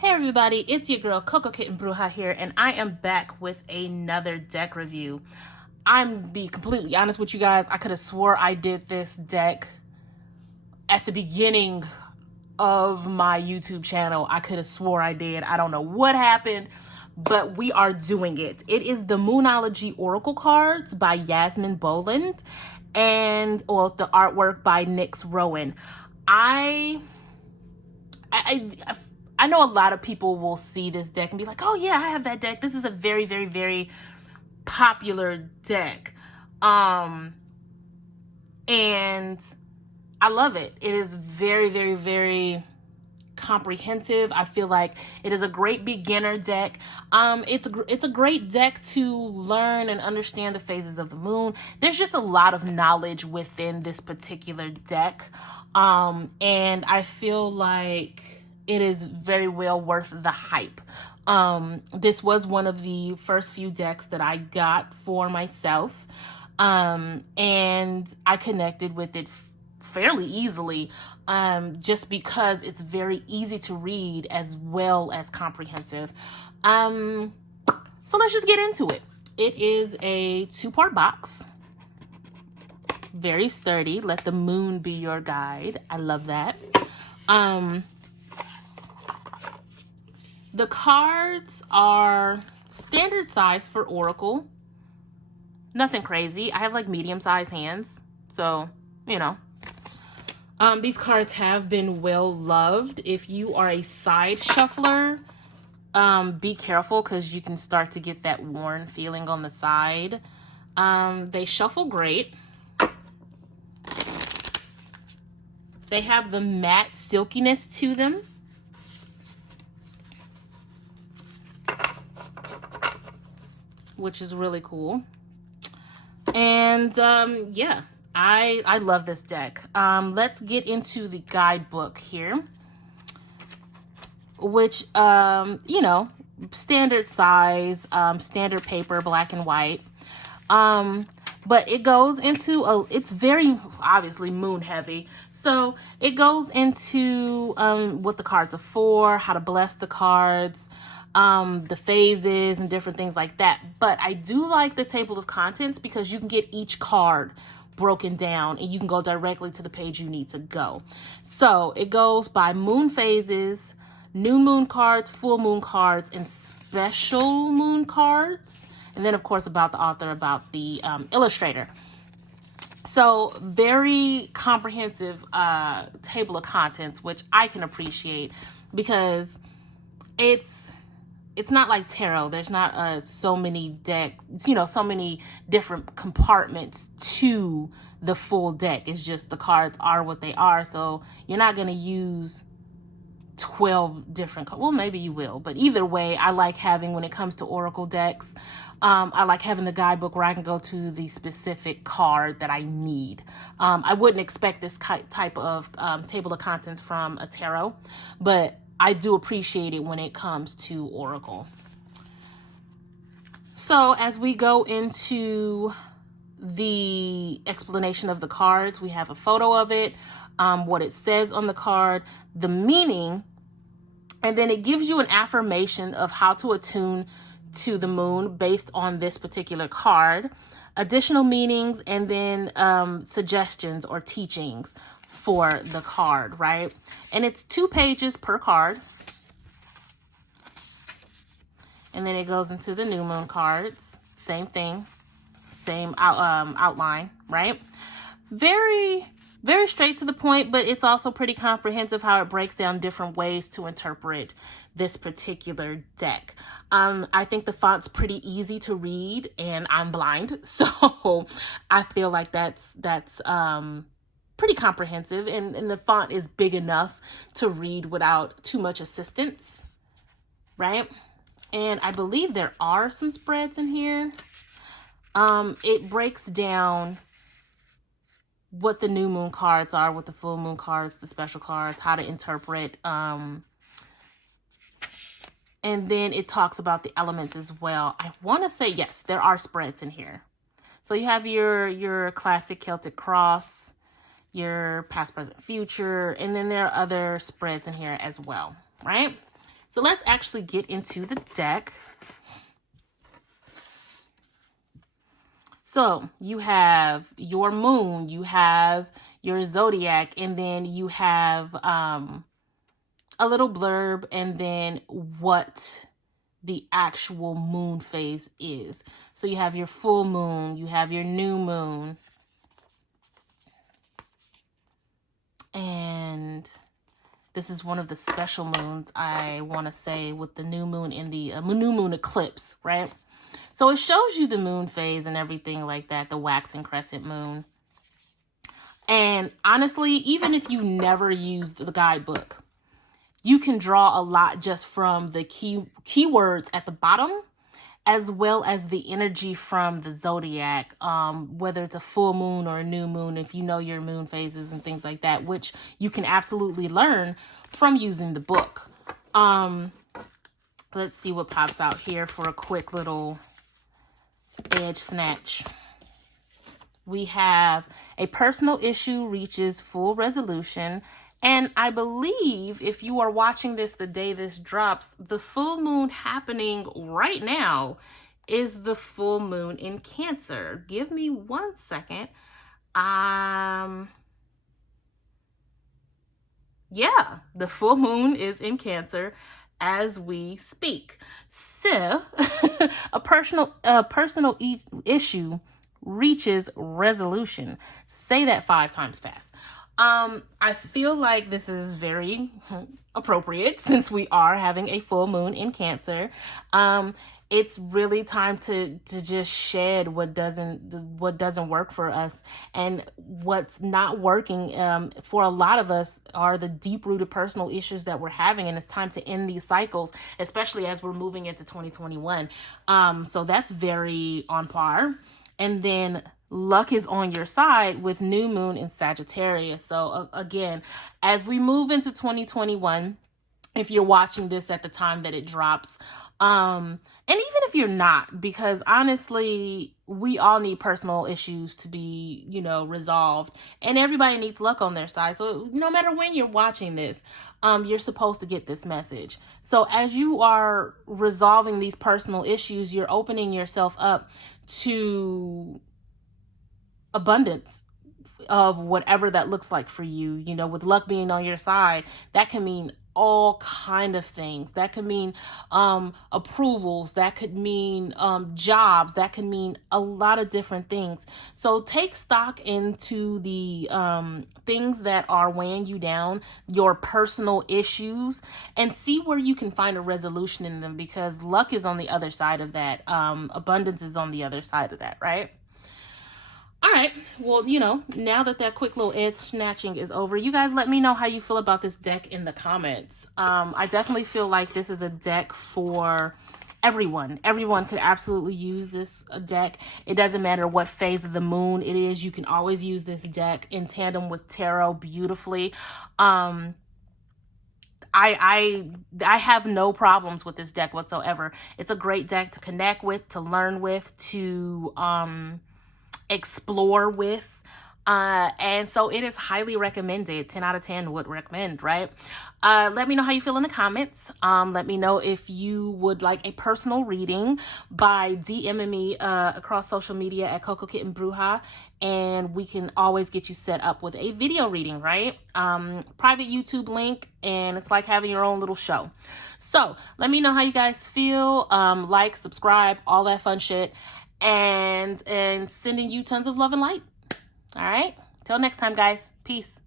Hey everybody, it's your girl Coco Kitten Bruja here, and I am back with another deck review. I'm be completely honest with you guys, I could have swore I did this deck at the beginning of my YouTube channel. I could have swore I did. I don't know what happened, but we are doing it. It is the Moonology Oracle cards by Yasmin Boland, and the artwork by Rowan. I know a lot of people will see this deck and be like, oh yeah, I have that deck. This is a very, very, very popular deck. And I love it. It is very, very, very comprehensive. I feel like it is a great beginner deck. It's a great deck to learn and understand the phases of the moon. There's just a lot of knowledge within this particular deck. And I feel like it is very well worth the hype. This was one of the first few decks that I got for myself. And I connected with it fairly easily, just because it's very easy to read as well as comprehensive. So let's just get into it. It is a 2-part box. Very sturdy. Let the moon be your guide. I love that. The cards are standard size for Oracle. Nothing crazy. I have like medium-sized hands, so, you know. These cards have been well loved. If you are a side shuffler, be careful because you can start to get that worn feeling on the side. They shuffle great. They have the matte silkiness to them. Which is really cool. And yeah, I love this deck. Let's get into the guidebook here, which you know, standard size, standard paper, black and white. But it goes into it's very obviously moon heavy. So it goes into what the cards are for, how to bless the cards, the phases and different things like that. But I do like the table of contents because you can get each card broken down and you can go directly to the page you need to go. So it goes by moon phases, new moon cards, full moon cards, and special moon cards. And then, of course, about the author, about the illustrator. So very comprehensive table of contents, which I can appreciate because it's not like tarot. There's not so many decks, you know, so many different compartments to the full deck. It's just the cards are what they are. So you're not going to use 12 different, well, maybe you will, but either way, I like having, when it comes to Oracle decks, I like having the guidebook where I can go to the specific card that I need. I wouldn't expect this type of table of contents from a tarot, but I do appreciate it when it comes to Oracle. So as we go into the explanation of the cards, we have a photo of it, what it says on the card, the meaning, and then it gives you an affirmation of how to attune to the moon based on this particular card, additional meanings, and then suggestions or teachings for the card, right? And it's 2 pages per card. And then it goes into the new moon cards. Same thing, same outline, right? Very, very straight to the point, but it's also pretty comprehensive how it breaks down different ways to interpret this particular deck. I think the font's pretty easy to read, and I'm blind, so I feel like that's pretty comprehensive, and the font is big enough to read without too much assistance, right? And I believe there are some spreads in here. It breaks down what the new moon cards are, what the full moon cards, the special cards, how to interpret. And then it talks about the elements as well. I want to say, yes, there are spreads in here. So you have your classic Celtic cross, your past, present, future, and then there are other spreads in here as well, right? So let's actually get into the deck. So you have your moon, you have your zodiac, and then you have a little blurb, and then what the actual moon phase is. So you have your full moon, you have your new moon, and this is one of the special moons, I want to say, with the new moon in the new moon eclipse, right? So it shows you the moon phase and everything like that, the waxing crescent moon. And honestly, even if you never used the guidebook, you can draw a lot just from the keywords at the bottom, as well as the energy from the zodiac, whether it's a full moon or a new moon, if you know your moon phases and things like that, which you can absolutely learn from using the book. Let's see what pops out here for a quick little edge snatch. We have a personal issue reaches full resolution. And I believe if you are watching this the day this drops, the full moon happening right now is the full moon in Cancer. Give me 1 second. Yeah, the full moon is in Cancer as we speak. So a personal issue reaches resolution. Say that 5 times fast. I feel like this is very appropriate since we are having a full moon in Cancer. It's really time to just shed what doesn't work for us, and what's not working for a lot of us are the deep-rooted personal issues that we're having, and it's time to end these cycles, especially as we're moving into 2021. So that's very on par. And then luck is on your side with new moon in Sagittarius. So again, as we move into 2021, if you're watching this at the time that it drops, and even if you're not, because honestly, we all need personal issues to be, resolved, and everybody needs luck on their side. So no matter when you're watching this, you're supposed to get this message. So as you are resolving these personal issues, you're opening yourself up to abundance of whatever that looks like for you. With luck being on your side, that can mean all kind of things. That could mean approvals, that could mean jobs, that could mean a lot of different things. So take stock into the things that are weighing you down, your personal issues, and see where you can find a resolution in them, because luck is on the other side of that. Abundance is on the other side of that, right? All right, well, now that quick little edge snatching is over, you guys let me know how you feel about this deck in the comments. I definitely feel like this is a deck for everyone. Everyone could absolutely use this deck. It doesn't matter what phase of the moon it is. You can always use this deck in tandem with tarot beautifully. I have no problems with this deck whatsoever. It's a great deck to connect with, to learn with, to explore with, and so it is highly recommended. 10 out of 10 would recommend, right? Let me know how you feel in the comments. Let me know if you would like a personal reading by DMing me across social media at Coco Kitten Bruja, and we can always get you set up with a video reading, right? Private YouTube link, and it's like having your own little show. So let me know how you guys feel. Like, subscribe, all that fun shit. And sending you tons of love and light. All right. Till next time, guys. Peace.